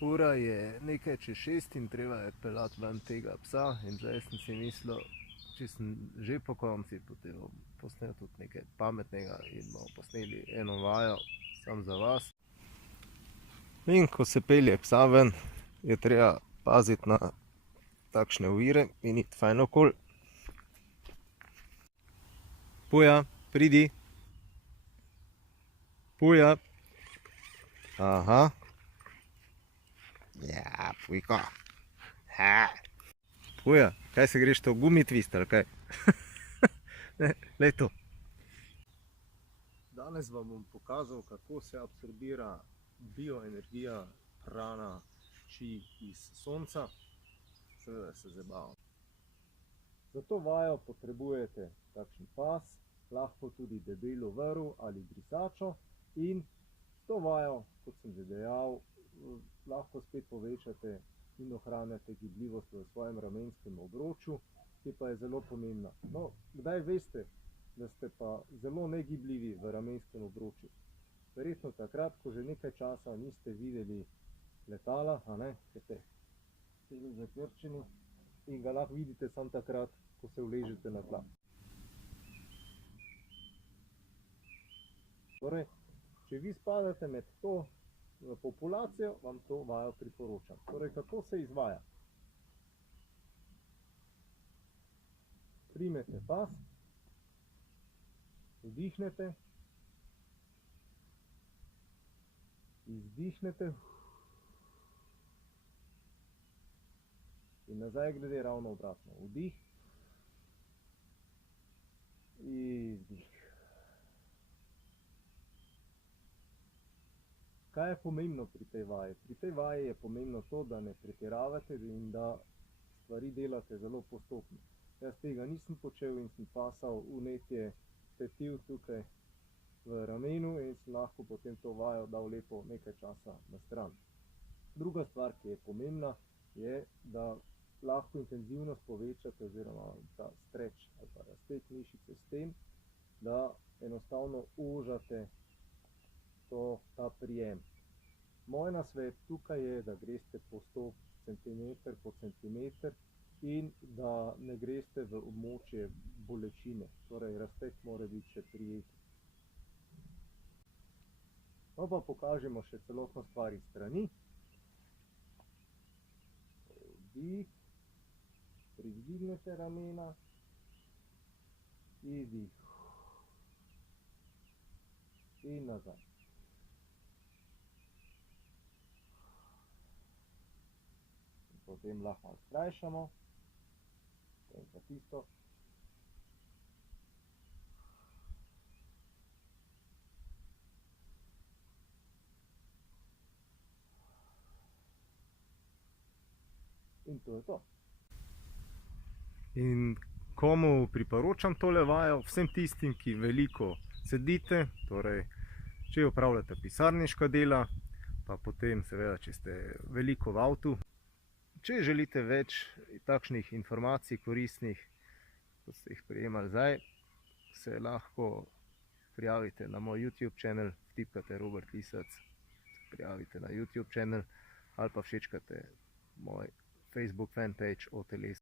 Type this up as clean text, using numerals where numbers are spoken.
Ura je nekaj čez 6 in treba je peljati ven tega psa in zdaj sem si mislil, če sem že po konci, potem bom posnel tudi nekaj pametnega in bomo posneli eno vajo sam za vas. In ko se pelje psa ven, je treba paziti na takšne ovire in iti fajn okoli. Puja, pridi. Puja. Aha. Ja, Pujko. Ha. Puja, kaj se greš to gumitvist ali kaj? Lej to. Danes vam bom pokazal, kako se absorbira bioenergija, hrana, či iz sonca. Seveda se zabavam. Za to vajo potrebujete takšen pas, lahko tudi debelo vrv ali brisačo in to vajo, kot sem že dejal, lahko spet povečate in ohranjate gibljivost v svojem ramenskem obroču, ki pa je zelo pomembna. No, kdaj veste, da ste pa zelo negibljivi v ramenskem obroču? Verjetno takrat, ko že nekaj časa niste videli letala, ki ste bili zakrčeni in ga lahko vidite samo takrat, ko se uležete na tla. Torej, če vi spadate med to populacijo, vam to vajo priporočam. Torej, kako se izvaja? Primete pas, vdihnete, izdihnete in nazaj glede ravno obratno. Vdih, izdih. Kaj je pomembno pri tej vaji? Pri tej vaji je pomembno to, da ne pretiravate in da stvari delate zelo postopno. Jaz tega nisem počel in sem pasal vnetje tetiv tukaj v ramenu in sem lahko potem to vajo dal lepo nekaj časa na stran. Druga stvar, ki je pomembna, je, da lahko intenzivnost povečate oziroma ta stretch ali pa razteg mišice s tem, da enostavno ožate ta prijem. Moj nasvet tukaj je, da greste postopno centimeter po centimeter in da ne greste v območje bolečine, torej razteg mora biti še prijeten. No pa pokažemo še celotno stvar iz strani. Vdih, privdignete ramena, izdih in nazaj. Potem lahko malo skrajšamo, enkrat isto. In to je to. In komu priporočam tole vajo? Vsem tistim, ki veliko sedite, torej če opravljate pisarniška dela, pa potem seveda, če ste veliko v avtu. Če želite več takšnih informacij koristnih, kot ste jih prejemali zdaj, se lahko prijavite na moj YouTube channel, vtipkate Robert Lisec, prijavite na YouTube channel ali pa všečkate moj Facebook fanpage o telesu.